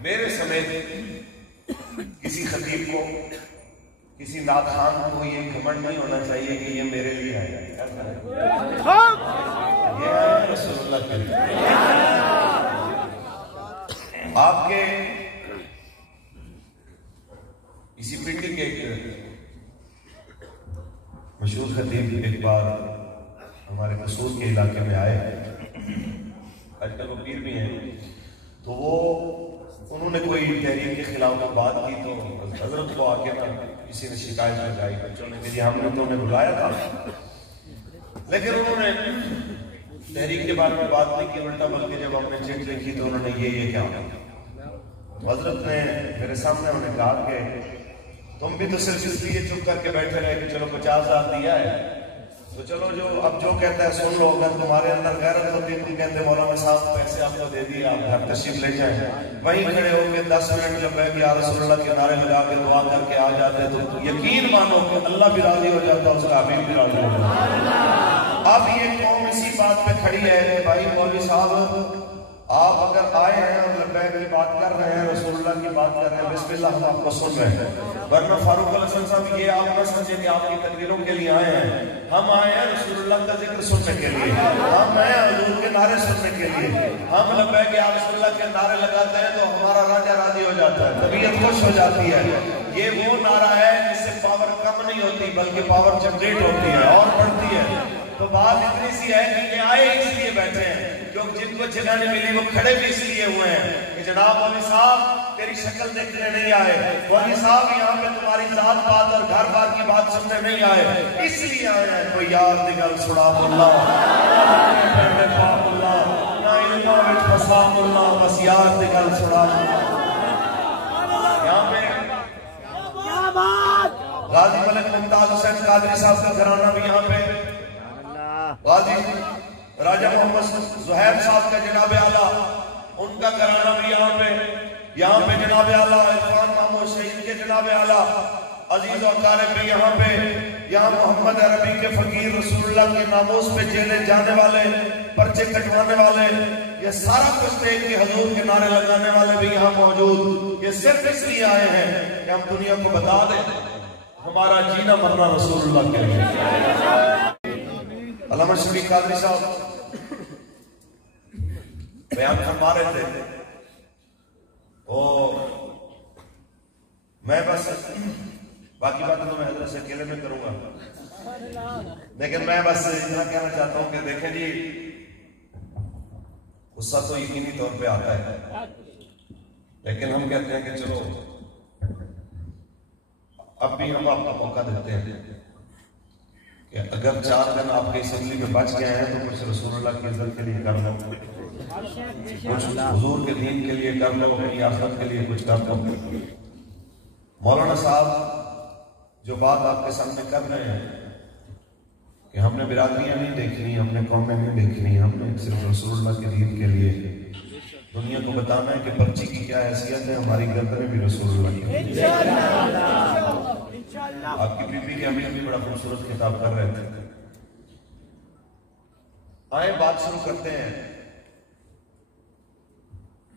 میرے سمیت کسی خطیب کو، کسی نعت خان کو یہ گھمنڈ نہیں ہونا چاہیے کہ یہ میرے لیے آیا ہے. یہ ہے رسول اللہ کے لیے. آپ کے اسی پنڈی کے ایک مشہور خطیب ایک بار ہمارے قصور کے علاقے میں آئے، آج کل وہ پیر بھی ہیں، تو انہوں نے کوئی تحریک کے خلاف بات کی تو حضرت کو آ کے کسی نے شکایت لگائی بچوں نے کہ جی ہم نے تو انہیں بلایا تھا، لیکن انہوں نے تحریک کے بارے میں بات نہیں کی، الٹا بلکہ جب ہم نے چٹ لکھی تو انہوں نے یہ کیا تو حضرت نے میرے سامنے انہوں نے کہا کہ تم بھی تو صرف اس لیے چپ کر کے بیٹھے رہے کہ چلو 50,000 دیا ہے تو چلو اب جو کہتا ہے سن لو. اگر تمہارے اندر غیرت ہوتی تم کہتے مولانا صاحب پیسے آپ کو دے دیے، آپ گھر تشریف لے جائیں، وہیں کھڑے ہو کے 10 منٹ جب بیٹھ یا رسول اللہ کے نعرے لگا کے دعا کر کے آ جاتے تو یقین مانو کہ اللہ بھی راضی ہو جاتا، اس کا حبیب بھی راضی ہو جاتا. اب یہ قوم اسی بات پہ کھڑی ہے کہ بھائی مولوی صاحب آپ اگر آئے ہیں اور لبیک کی بات کر رہے ہیں، رسول اللہ کی بات کر رہے ہیں، بسم اللہ ہم آپ کو سن رہے ہیں، ورنہ فاروق الحسن صاحب یہ آپ نہ سمجھے کہ آپ کی تقریروں کے لیے آئے ہیں. ہم آئے ہیں رسول اللہ کا ذکر سننے کے لیے، ہم آئے ہیں حضور کے نعرے سننے کے لیے. ہم لبیک یا رسول اللہ کے نعرے لگاتے ہیں تو ہمارا راجہ راضی ہو جاتا ہے، طبیعت خوش ہو جاتی ہے. یہ وہ نعرہ ہے جس سے پاور کم نہیں ہوتی بلکہ پاور جنریٹ ہوتی ہے اور بڑھتی ہے. تو بات اتنی سی ہے کہ یہ آئے اس لیے بیٹھے ہیں، جو جن کو جگہ نہیں ملی وہ کھڑے بھی اس لیے ہوئے ہیں کہ جناب مولوی صاحب تیری شکل دیکھنے نہیں آئے، مولوی صاحب یہاں پہ تمہاری ذات بات اور گھر بار کی بات سننے نہیں آئے، اس لیے آئے ہیں. کوئی یار دی گل سنا اللہ نہ علمہ وچ فسا اللہ، بس یار دی گل سنا. یہاں پہ غازی ملک ممتاز حسین قادری صاحب کا گھرانہ بھی یہاں پہ، غازی راجہ محمد زہیر صاحب کا جناب اعلیٰ ان کا گھرانہ بھی یہاں پہ جناب اعلیٰ عرفان محمود شہید کے جناب اعلیٰ عزیز و اقارب بھی یہاں محمد عربی کے فقیر رسول اللہ کے ناموس پہ جیلے جانے والے، پرچے کٹوانے والے، یہ سارا کچھ دیکھ کے حضور کے نعرے لگانے والے بھی یہاں موجود. یہ صرف اس لیے آئے ہیں کہ ہم دنیا کو بتا دیں ہمارا جینا مرنا رسول اللہ کے لیے. علامہ شفیق قادری صاحب بیان فرما رہے تھے، اور میں بس باقی باتیں تو میں حضرت سے اکیلے میں کروں گا، لیکن میں بس اتنا کہنا چاہتا ہوں کہ دیکھیں جی غصہ تو یقینی طور پہ آتا ہے، لیکن ہم کہتے ہیں کہ چلو اب بھی ہم آپ کو موقع دیتے ہیں کہ اگر 4 دن آپ کے اسمبلی میں بچ گئے ہیں تو کچھ رسول اللہ کی عزت کے لیے کر لو، کچھ حضور کے دین کے لیے کر لو، اپنی آخرت کے لیے کچھ کر لو. مولانا صاحب جو بات آپ کے سامنے کر رہے ہیں کہ ہم نے برادریاں نہیں دیکھنی، ہم نے قومیں نہیں دیکھنی، ہم نے صرف رسول اللہ کے دین کے لیے دنیا کو بتانا ہے کہ بچی کی کیا حیثیت ہے، ہماری گردنیں بھی رسول اللہ کی. آپ کی بی بی کے امیر بھی بڑا خوبصورت خطاب کر رہے تھے. آئیں بات شروع کرتے ہیں.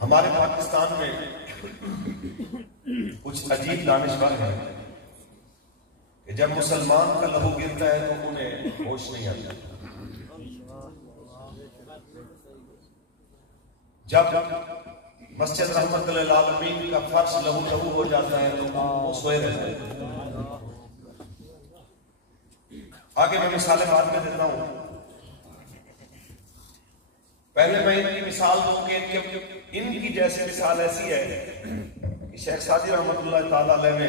ہمارے پاکستان میں کچھ عجیب دانشور ہیں کہ جب مسلمان کا لہو گرتا ہے تو انہیں ہوش نہیں آتا، جب مسجد رحمت للعالمین کا فرش لہو ہو جاتا ہے تو وہ سوئے رہتے ہیں. آگے میں مثالیں بعد میں دیتا ہوں، پہلے میں ان کی مثال دوں کہ ان کی جیسی مثال ایسی ہے کہ شیخ سعدی رحمت اللہ تعالیٰ علیہ نے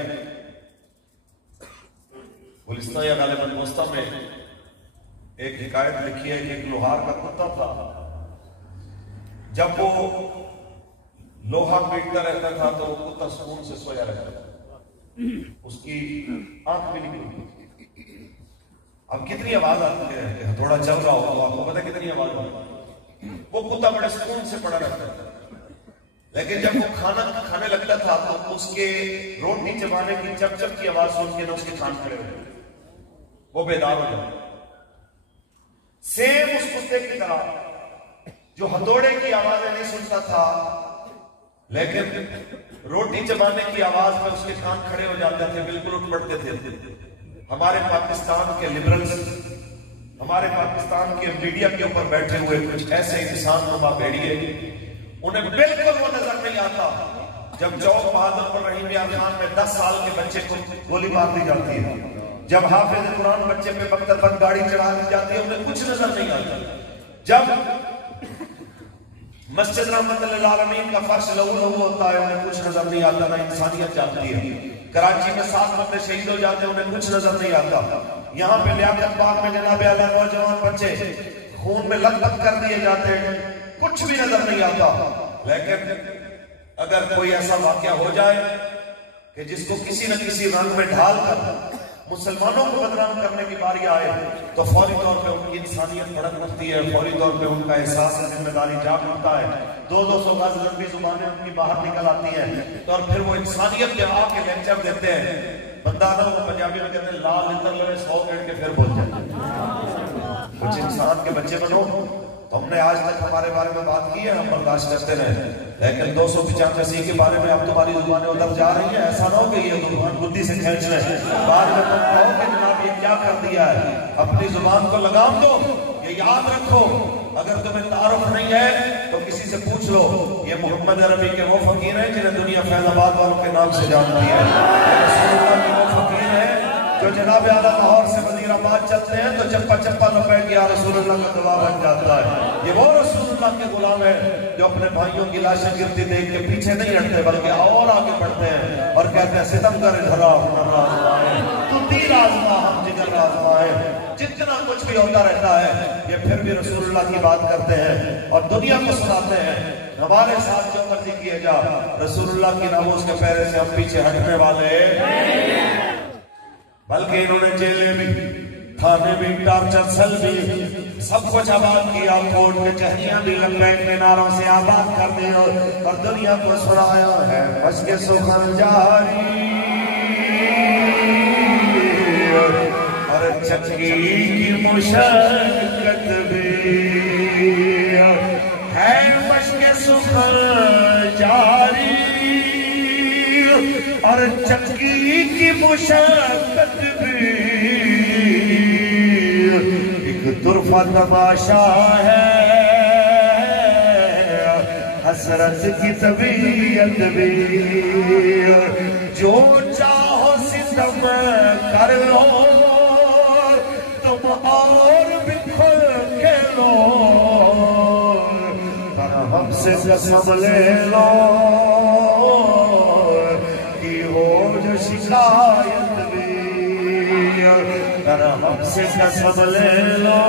گلستہ یا غالباً وسطی میں ایک حکایت لکھی ہے کہ ایک لوہار کا کتا تھا، جب وہ لوہا پیٹتا رہتا تھا تو وہ کتا سکون سے سویا رہتا تھا، اس کی آنکھ بھی نہیں کھلتی. اب کتنی آواز آتی ہے، تھوڑا چل رہا ہو تو آپ کو پتہ کتنی آواز آتی ہے. وہ کتا بڑے سکون سے پڑا رہتا تھا، لیکن جب وہ کھانا کھانے لگتا تھا تو اس کے روٹی چبانے کی چپ چپ کی آواز سن کے نہ اس کے کان کھڑے ہوئے، وہ بیدار ہو جاتا. سیم اس کتے کی طرح جو ہتھوڑے کی آوازیں نہیں سنتا تھا لیکن روٹی چبانے کی آواز میں اس کے کان کھڑے ہو جاتے تھے، بالکل اٹھ پڑتے تھے۔ ہمارے پاکستان کے لبرلز، ہمارے پاکستان کے میڈیا کے اوپر بیٹھے ہوئے کچھ ایسے انسان نما بیڑیے، انہیں بالکل وہ نظر نہیں آتا جب چوک بہادر پر رحیم یار خان میں 10 سال کے بچے کو گولی مار دی جاتی ہے، جب حافظ قرآن بچے پہ بختر بند گاڑی چڑھا دی جاتی ہے، انہیں کچھ نظر نہیں آتا، جب مسجد رحمت اللہ العالمین کا فرش لہو لہو ہوتا ہے انہیں کچھ نظر نہیں آتا، نہ انسانیت جاتی ہے، کراچی میں 7 بندے شہید ہو جاتے ہیں انہیں کچھ نظر نہیں آتا، یہاں پہ لیاقت باغ میں جناب اعلیٰ نوجوان بچے خون میں لت پت کر دیے جاتے ہیں، کچھ بھی نظر نہیں آتا۔ لیکن اگر کوئی ایسا واقعہ ہو جائے کہ جس کو کسی نہ کسی رنگ میں ڈھال کر مسلمانوں کو بدنام کرنے کی باری آئے تو فوری طور پہ ان کی انسانیت بھڑک اٹھتی ہے، فوری طور پہ ان کا احساس ذمہ داری جاگ اٹھتا ہے، 200 گز لمبی زبانیں ان کی باہر نکل آتی ہیں، تو اور پھر وہ انسانیت کے آ کے لیکچر دیتے ہیں۔ بندہ نہ وہ پنجابی میں کہتے ہیں لال لتر لوے 100 گیٹ کے پھر بول جاتے ہیں۔ کچھ انسان کے بچے بنو، تو ہم نے آج تک ہمارے بارے میں بات کی ہے، ہم برداشت کرتے رہے، لیکن 285 کے بارے میں اب تمہاری زبانیں ادھر جا رہی ہیں، ایسا نہ ہو کہ یہ زبان بدھی سے کھینچ رہے ہیں، بعد میں تم کہو کہ جناب یہ کیا کر دیا ہے۔ اپنی زبان کو لگام دو، یہ یاد رکھو، اگر تمہیں تعارف نہیں ہے تو کسی سے پوچھ لو، یہ محمد عربی کے وہ فقیر ہیں جنہیں دنیا فیض آباد والوں کے نام سے جانتی ہے، رسول اللہ کے وہ فقیر ہیں جو جناب اعلیٰ لاہور سے وزیر آباد چلتے ہیں تو چپا چپا لبیک یا رسول اللہ کا دعا بن جاتا ہے۔ یہ وہ رسول اللہ کے غلام ہیں جو اپنے بھائیوں کی لاشیں گرتی دیکھ کے پیچھے نہیں ہٹتے بلکہ اور آگے بڑھتے ہیں اور کہتے ہیں ستم گر دھرا ہنر آزمائے، تو تیر آزما ہم جگر آزمائے۔ جتنا کچھ بھی ہوتا رہتا ہے یہ پھر بھی رسول اللہ کی بات کرتے ہیں اور دنیا کو سناتے ہیں ہمارے ساتھ جو مرضی کیے جا، رسول اللہ کی ناموس کے پیرے سے ہم پیچھے ہٹنے والے بلکہ انہوں نے جیلیں بھی، تھانے بھی، ٹارچر سیل بھی، سب کچھ آباد کیا، کوٹ کے چہریاں بھی لبیک میں ناروں سے آباد کر دیں اور دنیا کو سنایا ہے بس کے سخن جاری اور چکی کی مشقت بھی ہے بس کے سخن جاری اور چکی کی مشقت بھی ایک طرفہ تماشا ہے، حسرت کی طبیعت بھی جو چاہو ستم کر لو تم اور بکھر کے لو، پر ہم سے قسم لے لو شکایت بھی، پر ہم سے قسم لے لو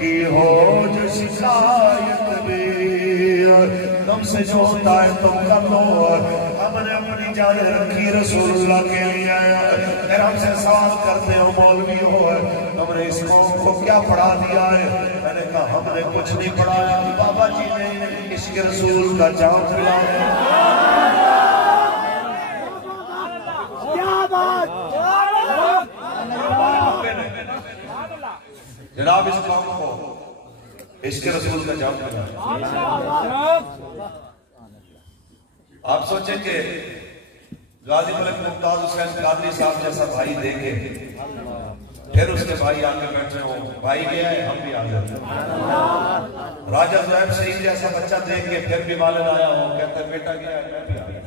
کہ ہو جو شکایت بھی، تم سے جو ہوتا ہے تم کر لو، ہم نے اپنی جانیں رکھی رسول اللہ کے لیے، پھر ہم سے سوال کرتے ہو مولوی ہو تم نے اس قوم کو کیا پڑھا دیا ہے؟ میں نے کہا ہم نے کچھ نہیں پڑھایا، بابا جی نے عشق رسول کا جام پلایا۔ جناب اس قوم کو عشق رسول کا جام پلایا۔ آپ سوچیں کہ غازی ملک ممتاز حسین قادری صاحب جیسا بھائی دیکھے پھر اس کے بھائی آگے بیٹھے ہوں، بھائی گیا ہے ہم بھی آ جاتے ہیں، راجہ زہیب شہید جیسا بچہ دیکھ کے پھر بھی والد آیا ہو کہتا ہے بیٹا گیا ہے میں بھی آ جاتا۔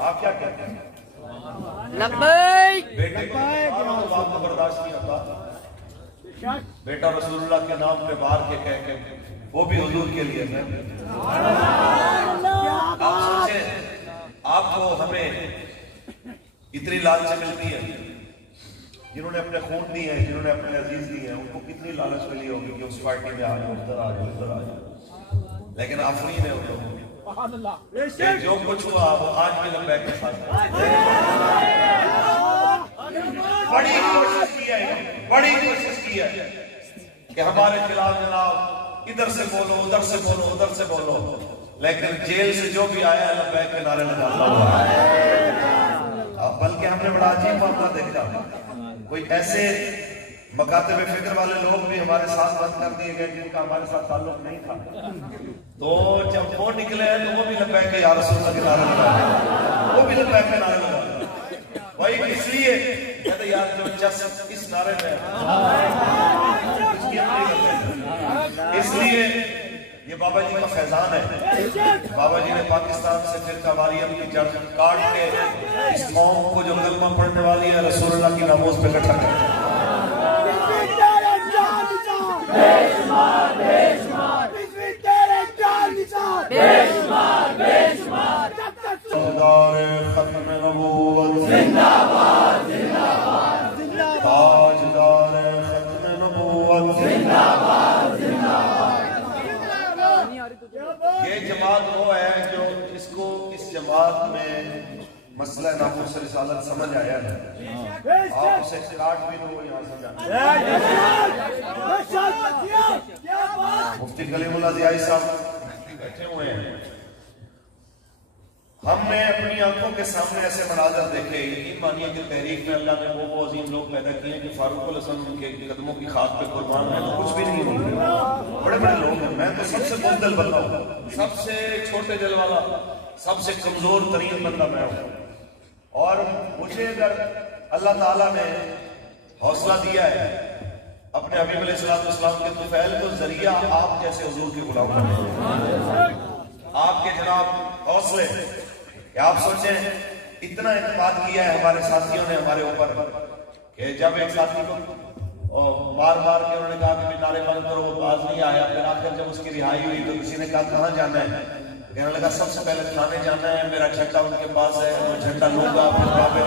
آپ کیا کہتے ہیں؟ بیٹے کو آپ کو برداشت نہیں ہوتا، بیٹا رسول اللہ کے نام پہ باہر کے کہہ کے وہ بھی حضور کے لیے ہے۔ آپ سوچیں آپ کو ہمیں اتنی لالچ ملتی ہے، جنہوں نے اپنے خون دی ہیں، جنہوں نے اپنے عزیز دی ہیں، ان کو کتنی لالچ ملی ہوگی کہ اس پارٹی میں آ جاؤ، ادھر آ جاؤ، ادھر آ جاؤ، لیکن آفرین ہے ان لوگوں کہ جو کچھ ہوا وہ آج بھی لبیک کے ساتھ بڑی کوشش کی ہے کہ ہمارے خلاف جناب ادھر سے بولو ادھر سے بولو ادھر سے بولو، لیکن جیل سے جو بھی آیا ہے لبیک کے نعرے لگاتا ہوا ہے۔ بلکہ ہم نے بڑا عجیب معاملہ دیکھا، کوئی ایسے مکاتب فکر والے لوگ بھی ہمارے ساتھ بند کر دیے گئے جن کا ہمارے ساتھ تعلق نہیں تھا، تو جب وہ نکلے ہیں تو وہ بھی لبیک کے یا رسول اللہ کے نعرے لگا، وہ بھی لبیک کے نعرے لگا، وہی اس لیے کہتے یار جو چس اس نعرے میں اس لیے یہ بابا جی کا فیضان ہے۔ بابا جی نے پاکستان سے فرقہ واریت کی جڑ کاٹ کے اس قوم کو جو کلمہ پڑھنے والی ہے رسول اللہ کی ناموز پہ اکٹھا کر ختم نبوت زندہ باد، زندہ باد، تاجدار ختم نبوت زندہ باد، زندہ باد۔ یہ جماعت وہ ہے جو اس کو اس جماعت میں مسئلہ ناموس رسالت سمجھ آیا ہے، آپ اسے اسٹارٹ بھی تو وہ یہاں سمجھا۔ مفتی کلیم اللہ ضیائی صاحب بیٹھے ہوئے ہیں، ہم نے اپنی آنکھوں کے سامنے ایسے مناظر دیکھے، یقین مانیے کہ تحریک میں اللہ نے وہ عظیم لوگ پیدا کیے کہ فاروق الحسن ان کے قدموں کی خاک پہ قربان ہے تو کچھ بھی نہیں ہوگا، بڑے بڑے لوگ ہیں۔ میں تو سب سے بزدل بندہ ہوں، سب سے چھوٹے دل والا، سب سے کمزور ترین بندہ میں ہوں، اور مجھے اگر اللہ تعالیٰ نے حوصلہ دیا ہے اپنے حبیب علیہ السلام کے طفیل کو ذریعہ آپ جیسے حضور کے غلام بنے، آپ کے جناب حوصلے کہ آپ سوچیں اتنا اعتماد کیا ہے ہمارے ساتھیوں نے ہمارے اوپر کہ جب ایک ساتھی کو بار بار کے انہوں نے کہا کہ نعرے بند کرو، وہ باز نہیں آیا، پھر آخر جب اس کی رہائی ہوئی تو کسی نے کہا کہاں جانا ہے، کہنے لگا سب سے پہلے تھانے جانا ہے، میرا جھنڈا ان کے پاس ہے، میں جھنڈا لوں گا، پھر بابے